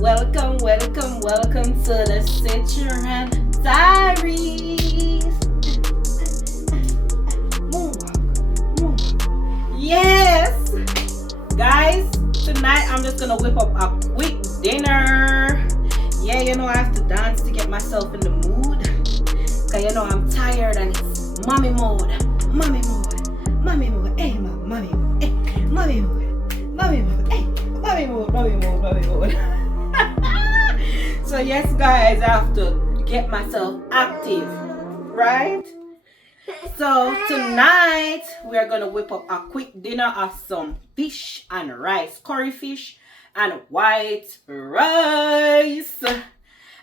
Welcome, welcome, welcome to the Citroen Diaries. Yes, guys, tonight I'm just gonna whip up a quick dinner. Yeah, you know I have to dance to get myself in the mood. Cause you know I'm tired and it's mommy mode. Mommy mode. Mommy mode. Hey, mommy mode. Hey, mommy mode. Mommy mode. Hey, mommy mode. Mommy mode. Mommy mode. So yes, guys, I have to get myself active, right? So tonight we are gonna whip up a quick dinner of some fish and rice, curry fish and white rice.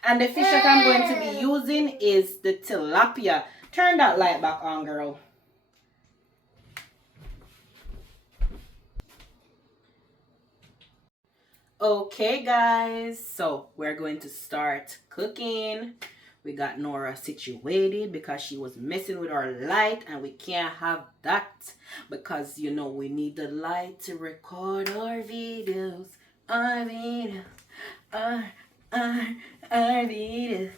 And the fish that I'm going to be using is the tilapia. Turn that light back on, girl. Okay, guys, so we're going to start cooking. We got Nora situated because she was messing with our light, and we can't have that because, you know, we need the light to record our videos. Our videos. Our videos.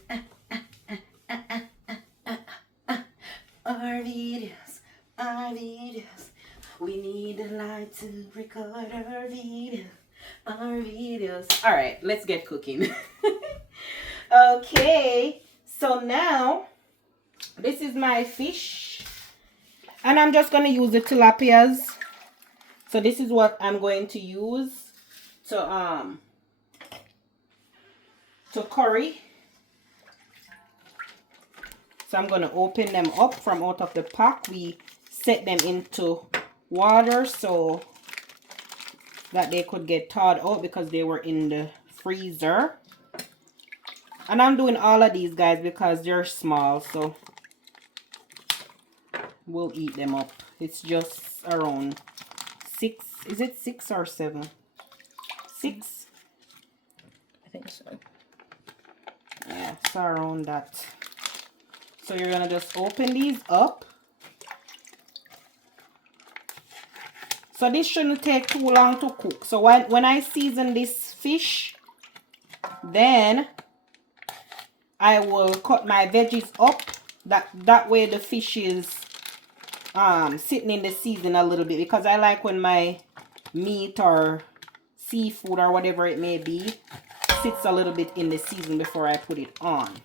Our videos. Our videos. We need the light to record our videos. Our videos. All right, let's get cooking. Okay, so now this is my fish, and I'm just gonna use the tilapias. So this is what I'm going to use to curry. So I'm gonna open them up from out of the pack. We set them into water so that they could get thawed out because they were in the freezer. And I'm doing all of these, guys, because they're small, so we'll eat them up. It's just around 6. Is it 6 or 7? 6? I think so. Yeah, so around that. So you're gonna just open these up. So this shouldn't take too long to cook. So when I season this fish, then I will cut my veggies up. That way the fish is sitting in the season a little bit, because I like when my meat or seafood or whatever it may be sits a little bit in the season before I put it on.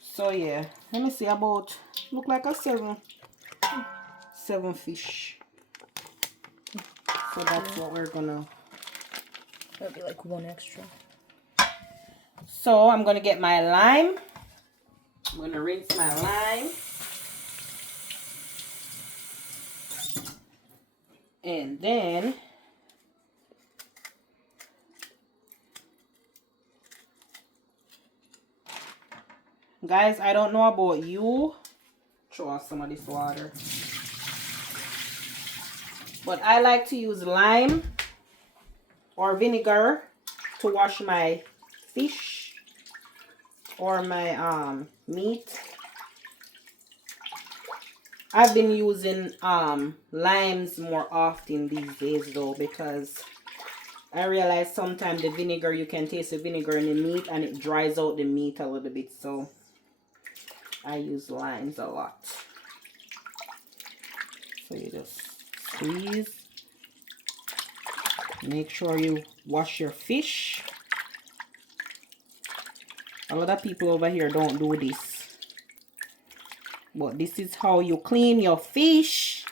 So yeah, let me see, about look like a 7 fish. So that's what we're gonna. That'd be like 1 extra. So I'm gonna get my lime. I'm gonna rinse my lime. And then guys, I don't know about you. Throw out some of this water. But I like to use lime or vinegar to wash my fish or my meat. I've been using limes more often these days though, because I realize sometimes the vinegar, you can taste the vinegar in the meat and it dries out the meat a little bit, so I use limes a lot. So you just squeeze. Make sure you wash your fish. A lot of people over here don't do this, but this is how you clean your fish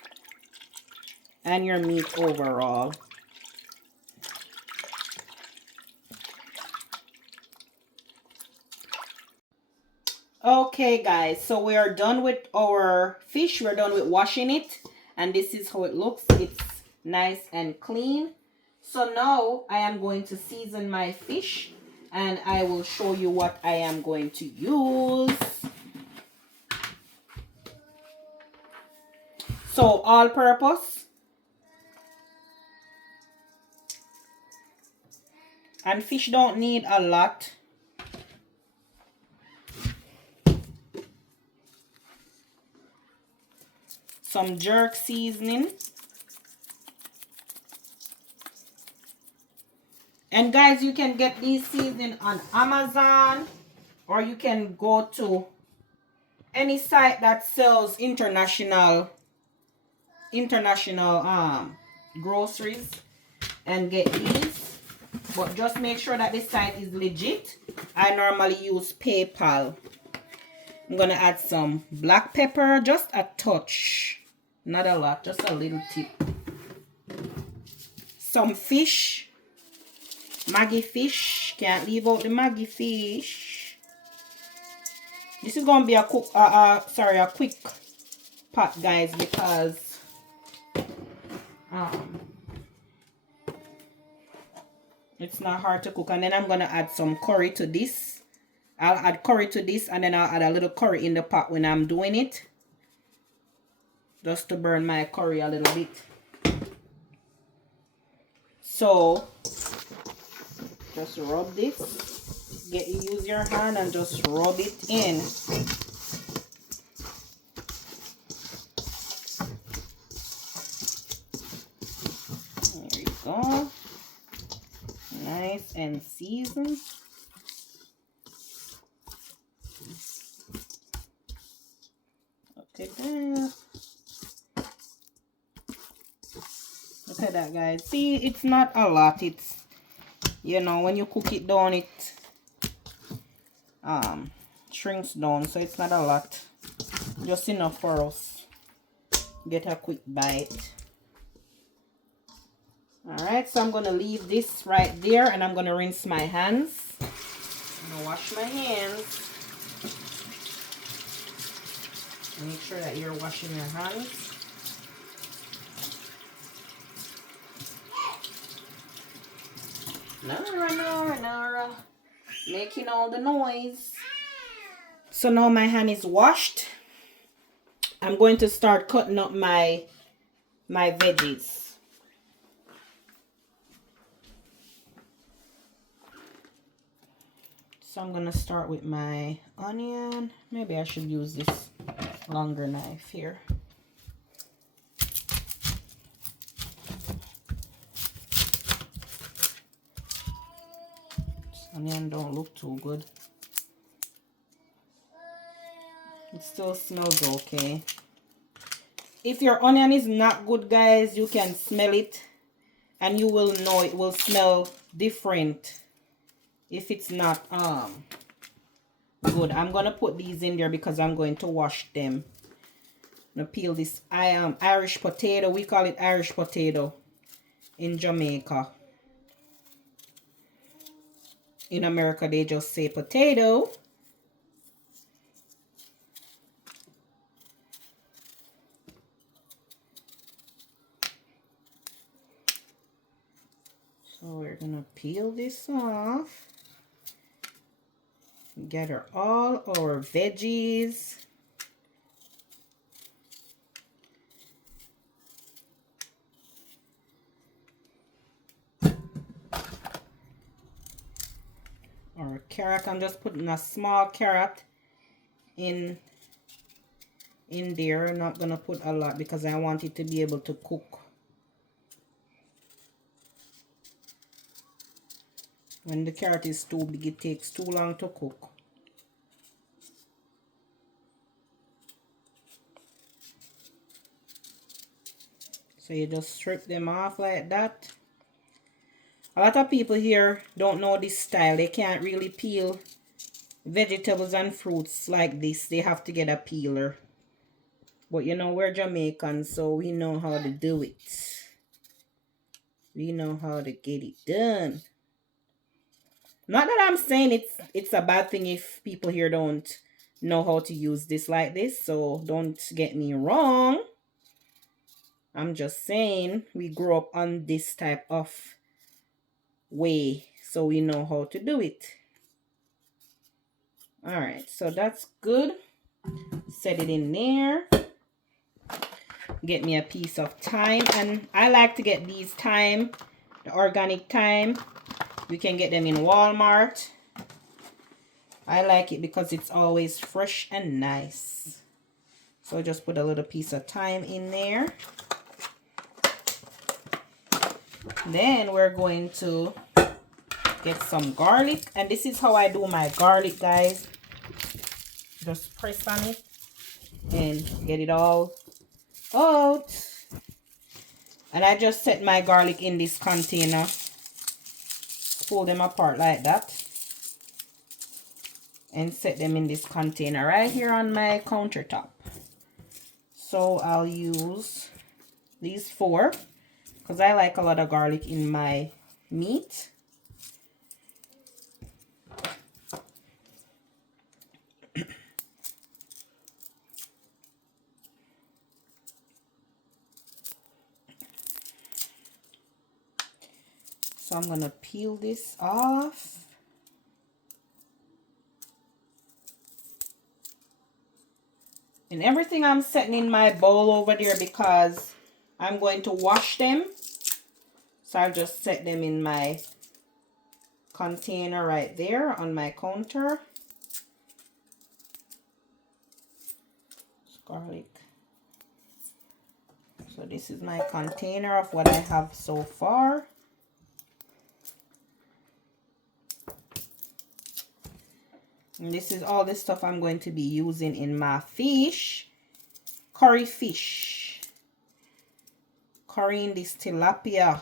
and your meat overall. Okay, guys, so we are done with our fish. We're done with washing it, and this is how it looks. It's nice and clean. So now I am going to season my fish, and I will show you what I am going to use. So all purpose, and fish don't need a lot. Some jerk seasoning, And guys, you can get these seasoning on Amazon, or you can go to any site that sells international groceries and get these. But just make sure that this site is legit. I normally use PayPal. I'm gonna add some black pepper, just a touch, not a lot, just a little tip. Some fish, Maggi fish, can't leave out the Maggi fish. This is gonna be a quick pot, guys, because it's not hard to cook. And then I'm gonna add some curry to this. I'll add curry to this, and then I'll add a little curry in the pot when I'm doing it, just to burn my curry a little bit. So just rub this. Use your hand and just rub it in. There you go. Nice and seasoned. Look at that. Look at that, guys. See, it's not a lot. It's, you know, when you cook it down, it shrinks down, so it's not a lot. Just enough for us. Get a quick bite. Alright, so I'm gonna leave this right there, and I'm gonna rinse my hands. I'm gonna wash my hands. Make sure that you're washing your hands. Nara, making all the noise. So now my hand is washed. I'm going to start cutting up my veggies. So I'm gonna start with my onion. Maybe I should use this longer knife here. This onion don't look too good. It still smells okay. If your onion is not good, guys, you can smell it and you will know it will smell different if it's not good. I'm gonna put these in there because I'm going to wash them. I'm gonna peel this Irish potato. We call it Irish potato in Jamaica. In America, they just say potato. So we're gonna peel this off. Gather all our veggies. Or carrot. I'm just putting a small carrot in there. I'm not gonna put a lot because I want it to be able to cook. When the carrot is too big, it takes too long to cook. So you just strip them off like that. A lot of people here don't know this style. They can't really peel vegetables and fruits like this. They have to get a peeler. But you know, we're Jamaican, so we know how to do it. We know how to get it done. Not that I'm saying it's a bad thing if people here don't know how to use this like this, so don't get me wrong. I'm just saying we grew up on this type of way, so we know how to do it. Alright, so that's good. Set it in there. Get me a piece of thyme, and I like to get these thyme, the organic thyme. You can get them in Walmart. I like it because it's always fresh and nice. So just put a little piece of thyme in there. Then we're going to get some garlic. And this is how I do my garlic, guys. Just press on it and get it all out. And I just set my garlic in this container. Pull them apart like that. And set them in this container right here on my countertop. So I'll use these 4 because I like a lot of garlic in my meat. So I'm gonna peel this off. And everything I'm setting in my bowl over there because I'm going to wash them. So I'll just set them in my container right there on my counter. Garlic. So this is my container of what I have so far. And this is all the stuff I'm going to be using in my fish. Curry fish. Currying this tilapia.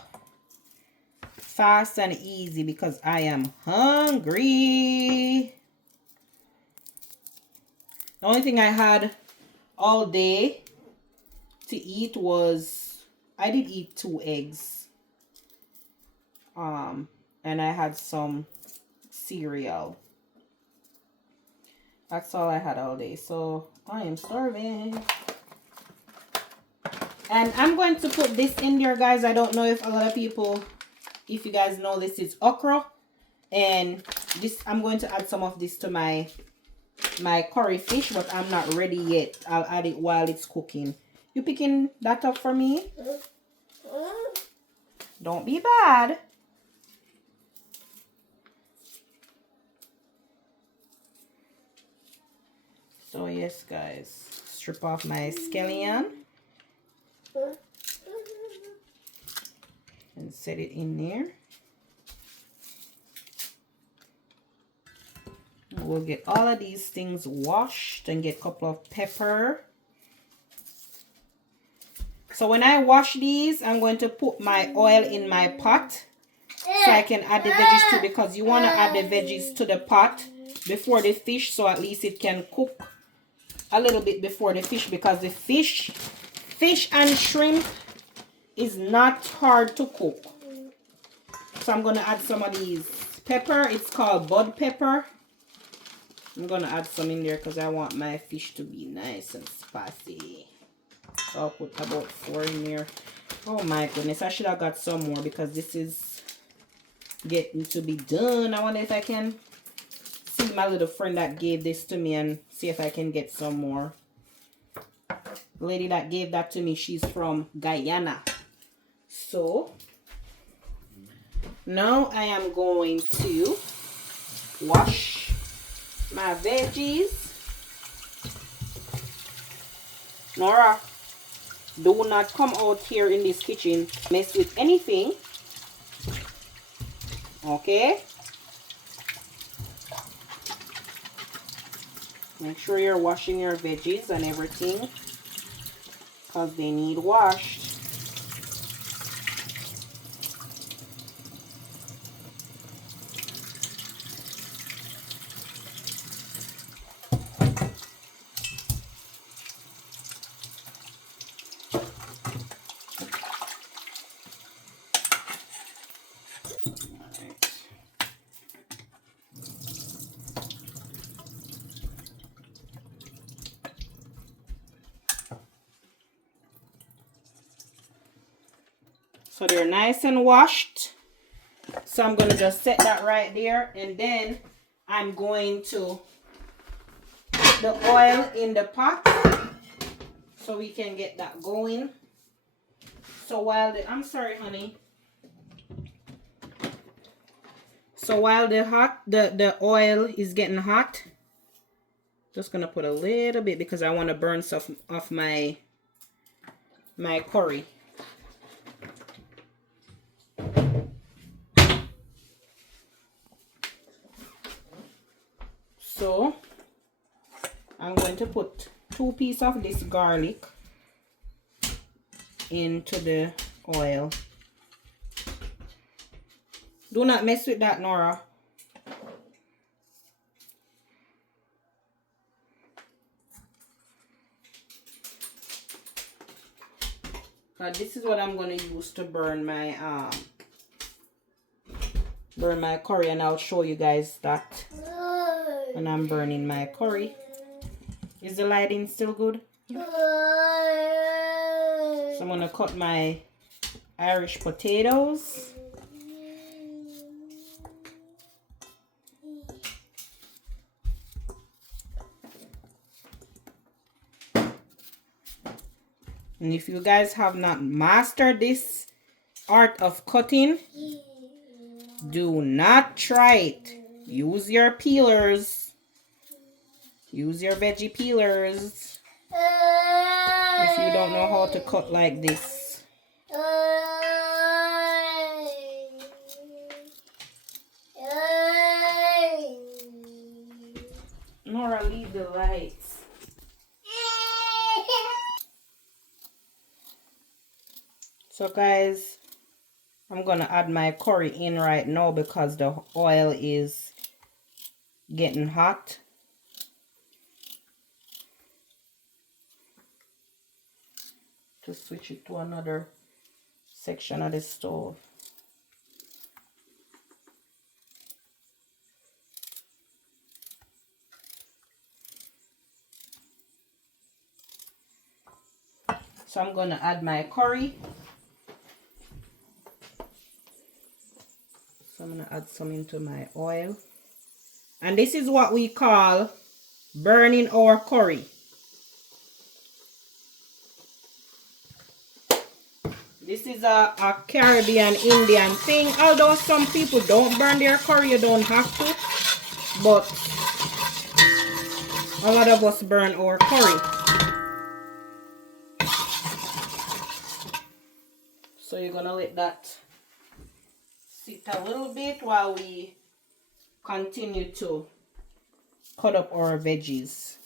Fast and easy because I am hungry. The only thing I had all day to eat was, I did eat 2 eggs. And I had some cereal. That's all I had all day. So I am starving. And I'm going to put this in there, guys. I don't know if a lot of people, if you guys know, this is okra. And this, I'm going to add some of this to my curry fish, but I'm not ready yet. I'll add it while it's cooking. You picking that up for me? Don't be bad. So yes, guys, strip off my scallion and set it in there. We'll get all of these things washed and get a couple of pepper. So when I wash these, I'm going to put my oil in my pot so I can add the veggies to, because you want to add the veggies to the pot before the fish, so at least it can cook a little bit before the fish, because the fish and shrimp is not hard to cook. So I'm going to add some of these pepper. It's called bud pepper. I'm going to add some in there because I want my fish to be nice and spicy. So I'll put about 4 in there. Oh my goodness, I should have got some more because this is getting to be done. I wonder if I can see my little friend that gave this to me and see if I can get some more. The lady that gave that to me, she's from Guyana. So now I am going to wash my veggies. Nora, do not come out here in this kitchen mess with anything. Okay? Make sure you're washing your veggies and everything because they need washed. So they're nice and washed. So I'm going to just set that right there. And then I'm going to put the oil in the pot so we can get that going. So while I'm sorry, honey. So while the oil is getting hot, just going to put a little bit because I want to burn stuff off my curry. to put 2 pieces of this garlic into the oil. Do not mess with that, Nora. This is what I'm gonna use to burn my curry, and I'll show you guys that when I'm burning my curry. Is the lighting still good? So I'm gonna cut my Irish potatoes. And if you guys have not mastered this art of cutting, do not try it. Use your peelers. Use your veggie peelers if you don't know how to cut like this. Nora, leave the lights. So guys, I'm gonna add my curry in right now because the oil is getting hot. To switch it to another section of the stove. So I'm gonna add my curry. So I'm gonna add some into my oil. And this is what we call burning our curry. This is a Caribbean Indian thing. Although some people don't burn their curry, you don't have to. But a lot of us burn our curry. So you're gonna let that sit a little bit while we continue to cut up our veggies.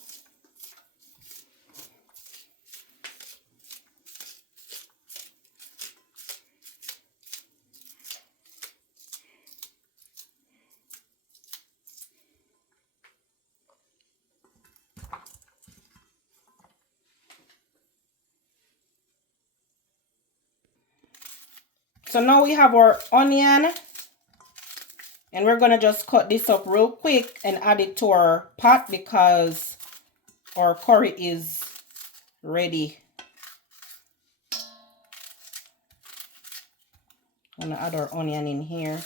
So now we have our onion, and we're gonna just cut this up real quick and add it to our pot because our curry is ready. I'm gonna add our onion in here.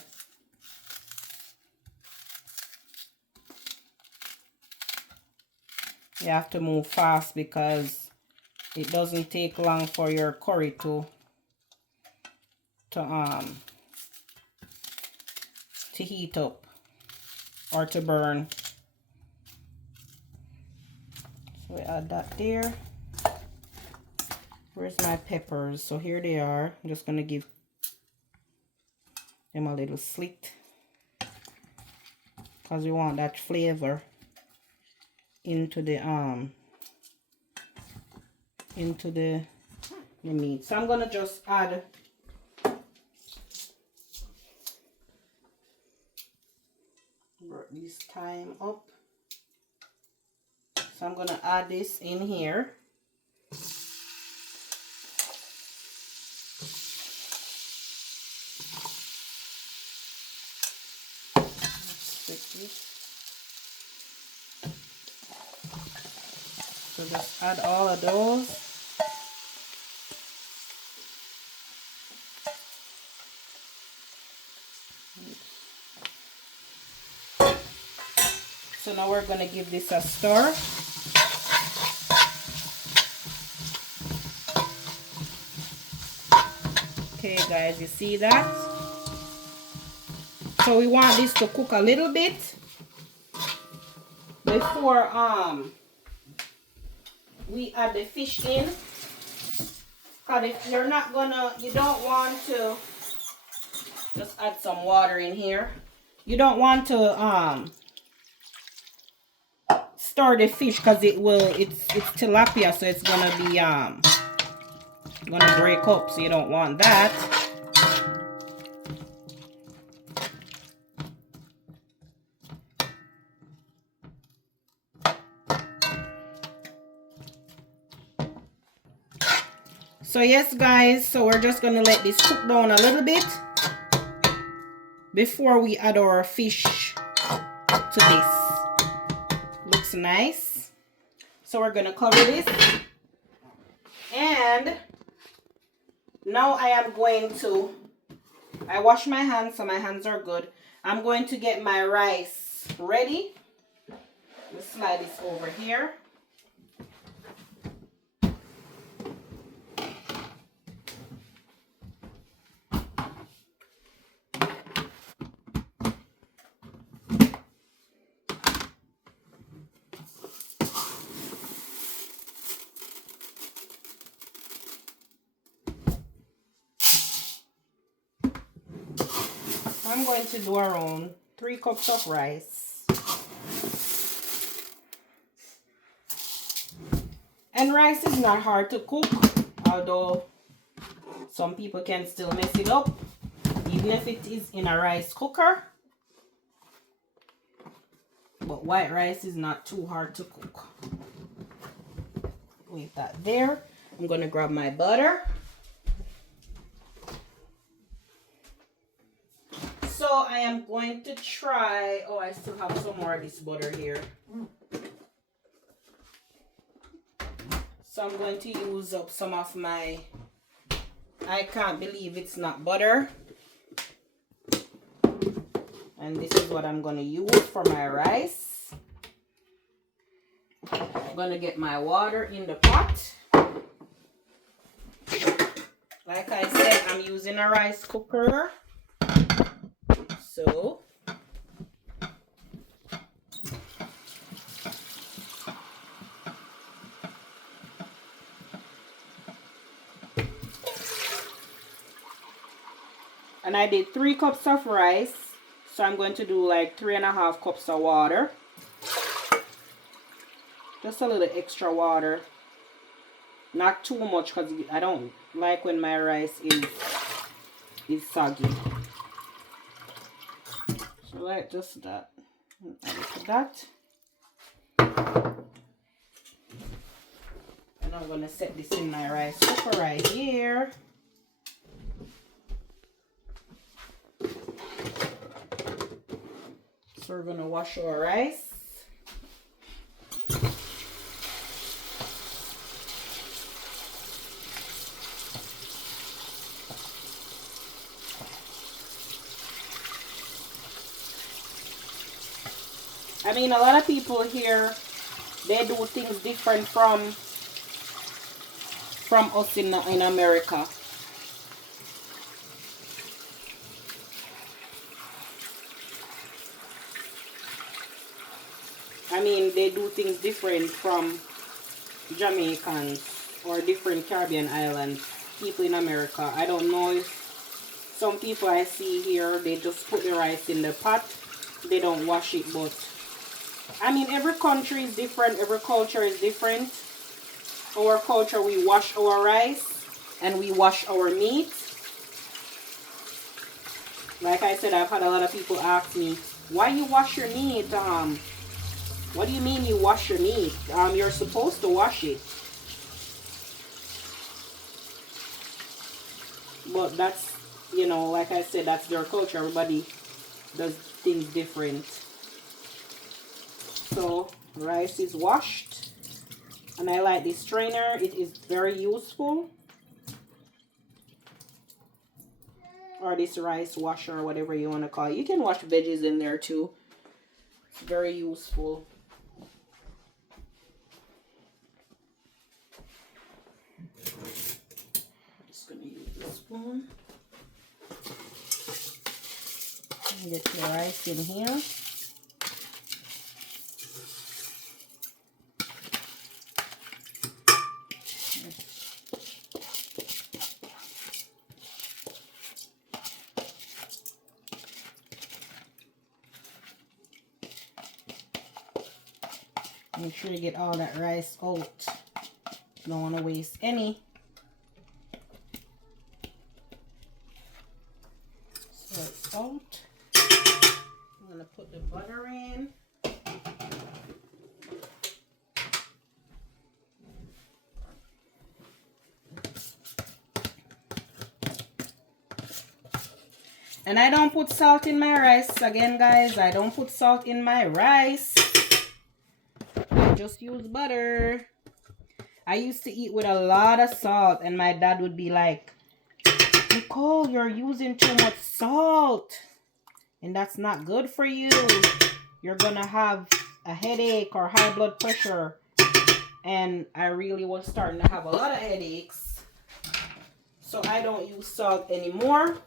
You have to move fast because it doesn't take long for your curry to heat up or to burn. So we add that there. Where's my peppers? So here they are. I'm just gonna give them a little slit because we want that flavor into the meat. So I'm gonna just add this thyme up. So I'm gonna add this in here. So just add all of those. So now we're going to give this a stir. Okay guys, you see that? So we want this to cook a little bit before we add the fish in. Because if you're not gonna, you don't want to, just add some water in here. You don't want to stir the fish because it's tilapia, so it's gonna be gonna break up, so you don't want that. So yes guys, so we're just gonna let this cook down a little bit before we add our fish to this. Looks nice. So we're gonna cover this, and now I am going to, I wash my hands, so my hands are good. I'm going to get my rice ready. Let's slide this over here. I'm going to do around 3 cups of rice. And rice is not hard to cook, although some people can still mess it up, even if it is in a rice cooker. But white rice is not too hard to cook. Leave that there. I'm going to grab my butter. So I am going to try, oh, I still have some more of this butter here. So I'm going to use up some of my, I can't believe it's not butter. And this is what I'm going to use for my rice. I'm going to get my water in the pot. Like I said, I'm using a rice cooker. So and I did 3 cups of rice, so I'm going to do like 3.5 cups of water, just a little extra water, not too much because I don't like when my rice is soggy. So like just that. Add it to that. And I'm gonna set this in my rice cooker right here. So we're gonna wash our rice. I mean, a lot of people here, they do things different from us in America. I mean, they do things different from Jamaicans or different Caribbean islands, people in America. I don't know if some people I see here, they just put the rice in the pot. They don't wash it, but I mean, every country is different. Every culture is different. Our culture, we wash our rice and we wash our meat. Like I said, I've had a lot of people ask me, why you wash your meat? What do you mean you wash your meat? You're supposed to wash it. But that's, you know, like I said, that's their culture. Everybody does things different. So rice is washed, and I like this strainer. It is very useful, or this rice washer, or whatever you want to call it. You can wash veggies in there too. It's very useful. I'm just gonna use this spoon and get the rice in here. Make sure you get all that rice out. Don't want to waste any. So it's out. I'm going to put the butter in. And I don't put salt in my rice. Again, guys, I don't put salt in my rice. I just use butter. I used to eat with a lot of salt, and my dad would be like, Nicole, you're using too much salt, and that's not good for you. You're gonna have a headache or high blood pressure. And I really was starting to have a lot of headaches, so I don't use salt anymore.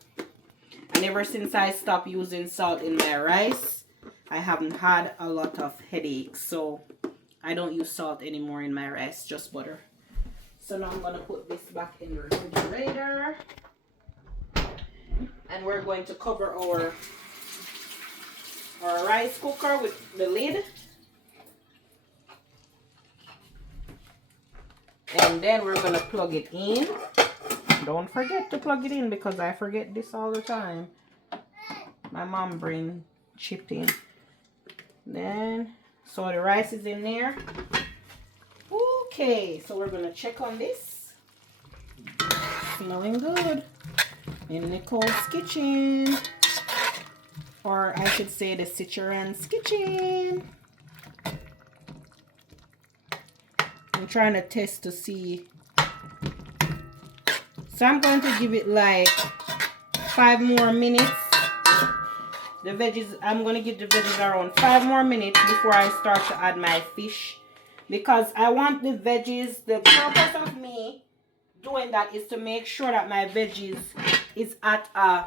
And ever since I stopped using salt in my rice, I haven't had a lot of headaches. So I don't use salt anymore in my rice, just butter. So now I'm going to put this back in the refrigerator. And we're going to cover our rice cooker with the lid. And then we're going to plug it in. Don't forget to plug it in because I forget this all the time. My mom bring chipped in. Then, so the rice is in there. Okay, so we're going to check on this. Smelling good. In Nicole's kitchen. Or I should say the Cicheran's kitchen. I'm trying to test to see. So I'm going to give it like 5 more minutes. The veggies, I'm going to give the veggies around 5 more minutes before I start to add my fish. Because I want the veggies, the purpose of me doing that is to make sure that my veggies is at a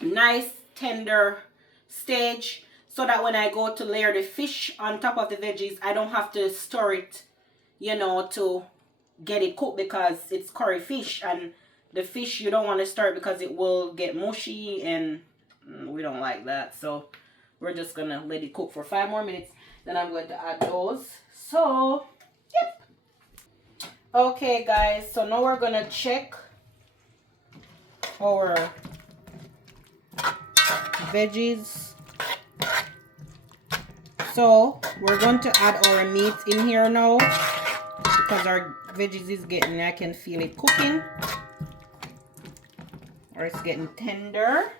nice tender stage. So that when I go to layer the fish on top of the veggies, I don't have to stir it, you know, to get it cooked because it's curry fish, and the fish you don't want to stir it because it will get mushy and we don't like that. So we're just gonna let it cook for 5 more minutes, then I'm going to add those. So yep. Okay guys, so now we're gonna check our veggies. So we're going to add our meat in here now because our veggies is getting, I can feel it cooking, or it's getting tender.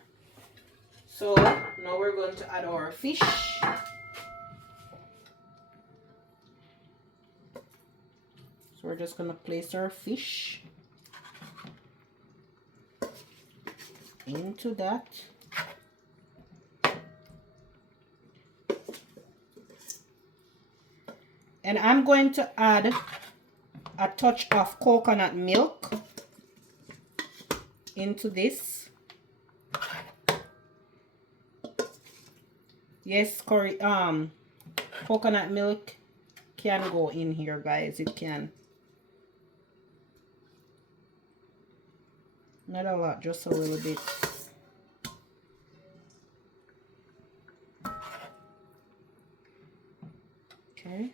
So now we're going to add our fish. So we're just going to place our fish into that. And I'm going to add a touch of coconut milk into this. Yes, coconut milk can go in here, guys. It can. Not a lot, just a little bit. Okay.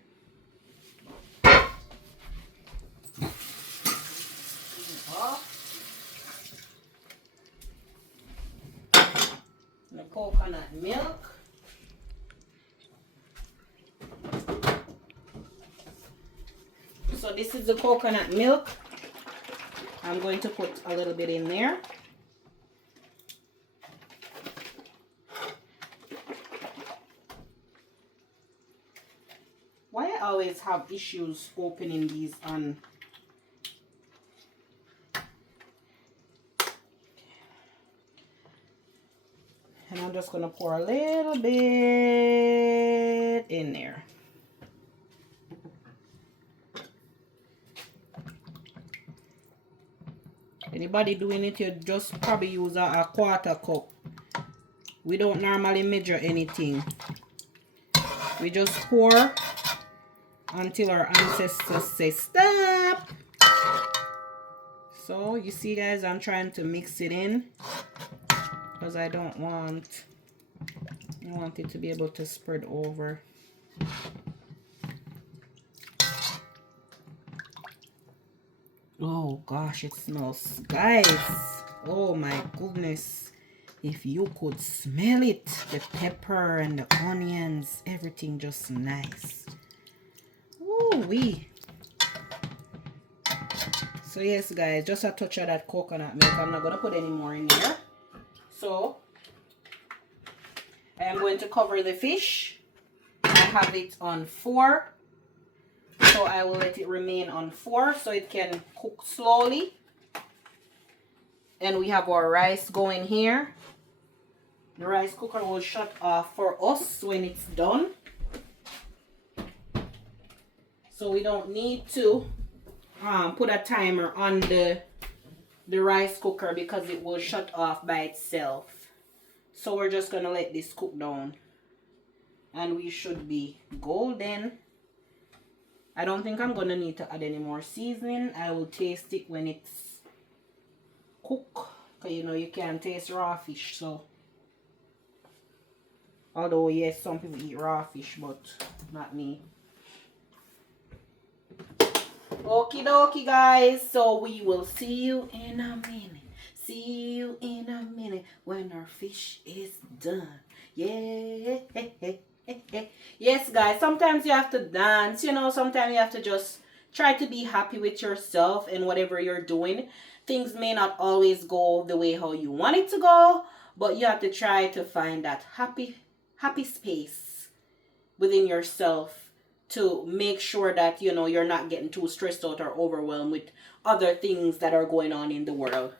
The coconut milk. So this is the coconut milk. I'm going to put a little bit in there. Why I always have issues opening these on. And I'm just going to pour a little bit in there. Anybody doing it, you just probably use a quarter cup. We don't normally measure anything. We just pour until our ancestors say stop. So you see guys, I'm trying to mix it in because I want it to be able to spread over. Oh gosh, it smells, guys. Oh my goodness. If you could smell it, the pepper and the onions, everything just nice. Ooh wee. So yes guys, just a touch of that coconut milk. I'm not gonna put any more in here. So I am going to cover the fish. I have it on 4. So I will let it remain on 4 so it can cook slowly. And we have our rice going here. The rice cooker will shut off for us when it's done. So we don't need to put a timer on the rice cooker because it will shut off by itself. So we're just gonna let this cook down. And we should be golden. I don't think I'm gonna need to add any more seasoning. I will taste it when it's cooked. Because you know you can't taste raw fish, so. Although yes, some people eat raw fish, but not me. Okie dokie guys, so we will see you in a minute. See you in a minute when our fish is done. Yeah. Yes guys, sometimes you have to dance, you know, sometimes you have to just try to be happy with yourself and whatever you're doing. Things may not always go the way how you want it to go, but you have to try to find that happy space within yourself to make sure that, you know, you're not getting too stressed out or overwhelmed with other things that are going on in the world.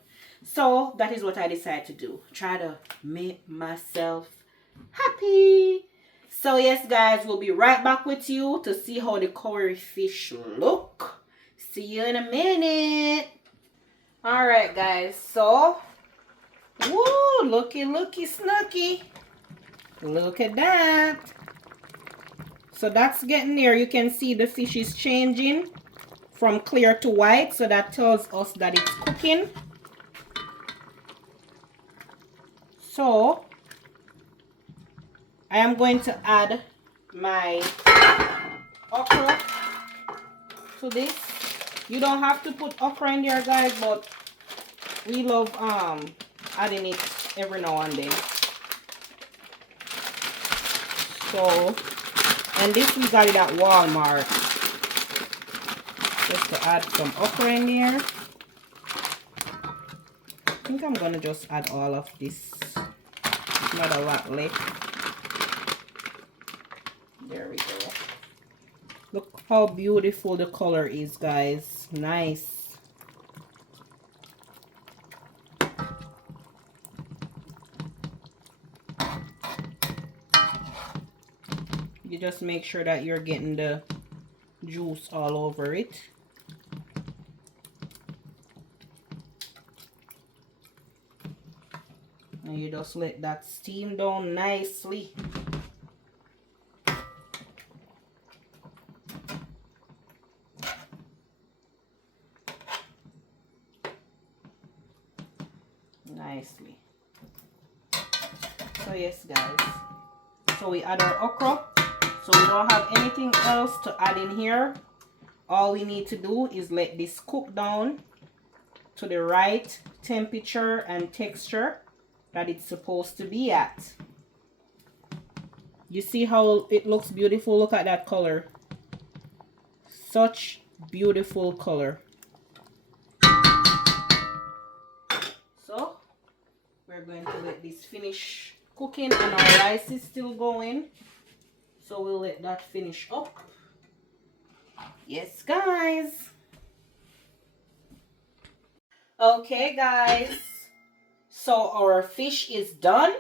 So that is what I decided to do. Try to make myself happy. So yes guys, we'll be right back with you to see how the curry fish look. See you in a minute. Alright guys, so woo, looky snooky. Look at that. So that's getting there. You can see the fish is changing from clear to white. So that tells us that it's cooking. So I am going to add my okra to this. You don't have to put okra in there guys, but we love adding it every now and then. So, and this we got it at Walmart. Just to add some okra in there. I think I'm gonna just add all of this. Not a lot left. There we go. Look how beautiful the color is, guys. Nice. You just make sure that you're getting the juice all over it. And you just let that steam down nicely. Nicely. So yes guys, so we add our okra. So we don't have anything else to add in here. All we need to do is let this cook down to the right temperature and texture that it's supposed to be at. You see how it looks beautiful? Look at that color. Such beautiful color. So we're going to let this finish cooking, and our rice is still going. So we'll let that finish up. Yes, guys. Okay, guys. So our fish is done.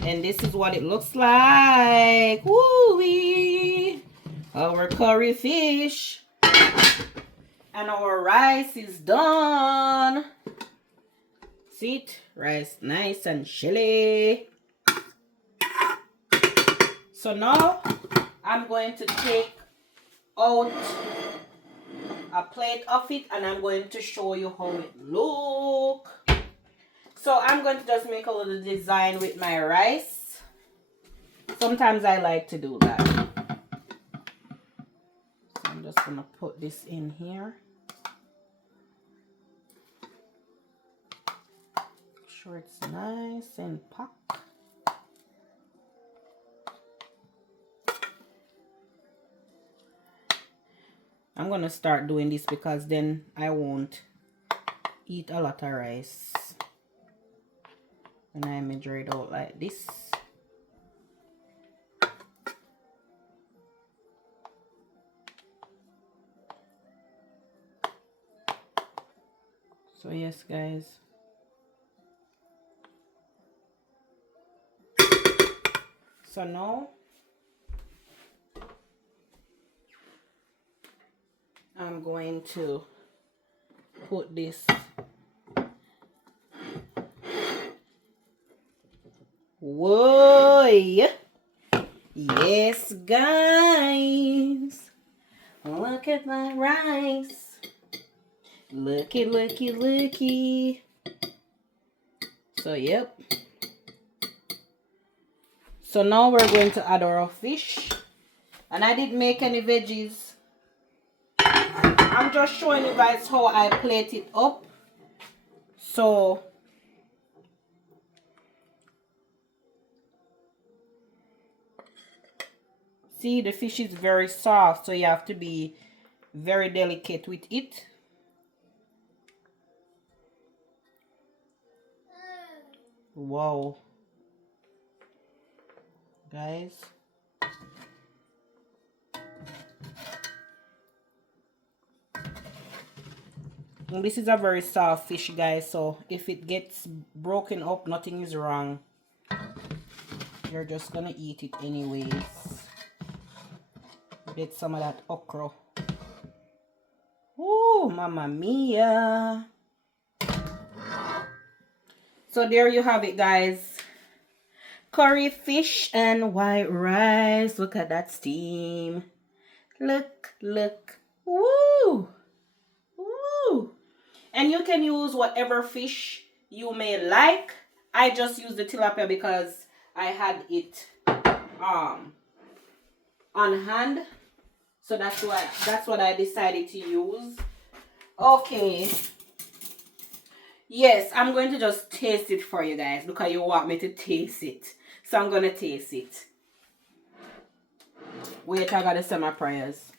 And this is what it looks like. Woo-wee. Our curry fish. And our rice is done. See it? Rice nice and chilly. So now I'm going to take out a plate of it and I'm going to show you how it look. So I'm going to just make a little design with my rice. Sometimes I like to do that. So I'm just going to put this in here. sure it's nice and packed. I'm gonna start doing this because then I won't eat a lot of rice when I measure it out like this. So yes, guys. So now I'm going to put this whoa, yes, guys, look at my rice. Looky, looky, looky. So yep. So now we're going to add our fish, and I didn't make any veggies. I'm just showing you guys how I plate it up. So see, the fish is very soft, so you have to be very delicate with it. Wow, guys. And this is a very soft fish, guys, so if it gets broken up, nothing is wrong. You're just gonna eat it anyways. Get some of that okra. Ooh, mamma mia. So there you have it, guys. Curry fish and white rice. Look at that steam. Look, look. Woo! Woo! And you can use whatever fish you may like. I just used the tilapia because I had it on hand. So that's what I decided to use. Okay. Yes, I'm going to just taste it for you guys because you want me to taste it. So I'm going to taste it. Wait, I gotta say my prayers.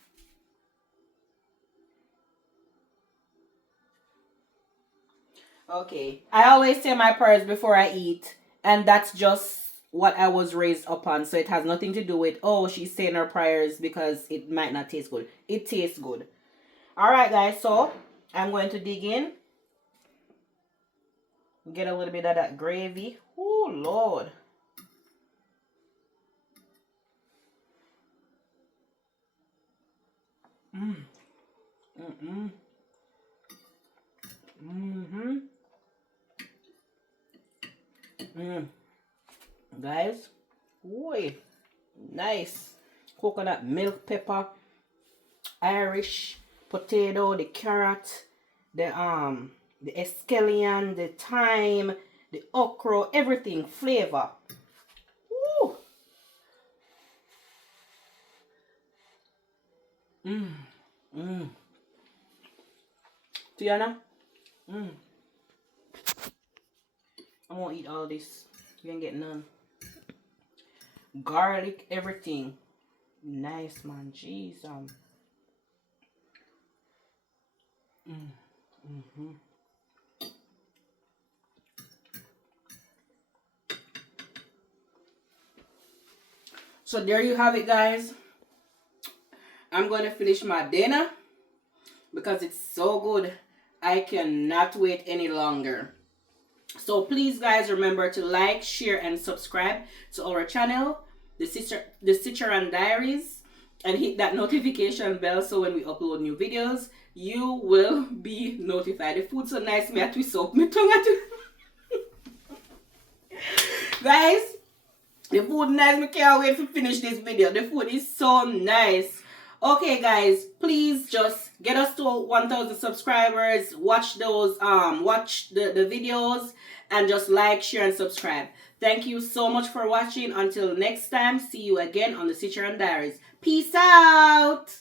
Okay. I always say my prayers before I eat. And that's just what I was raised upon. So it has nothing to do with, oh, she's saying her prayers because it might not taste good. It tastes good. Alright, guys. So I'm going to dig in. Get a little bit of that gravy. Oh, Lord. Guys, boy, nice coconut milk pepper, Irish potato, the carrot, the escallion, the thyme, the okra, everything flavor. Woo. Tiana, I won't eat all this. You ain't get none. Garlic, everything. Nice, man. Jeez. So there you have it, guys. I'm going to finish my dinner because it's so good. I cannot wait any longer. So please, guys, remember to like, share, and subscribe to our channel, the Cicheran Diaries, and hit that notification bell so when we upload new videos, you will be notified. The food's so nice, me I twist up my tongue at you. Guys, the food nice. Me can't wait to finish this video. The food is so nice. Okay, guys, please just get us to 1,000 subscribers. Watch those watch the videos and just like, share, and subscribe. Thank you so much for watching. Until next time, see you again on the Cicheran Diaries. Peace out.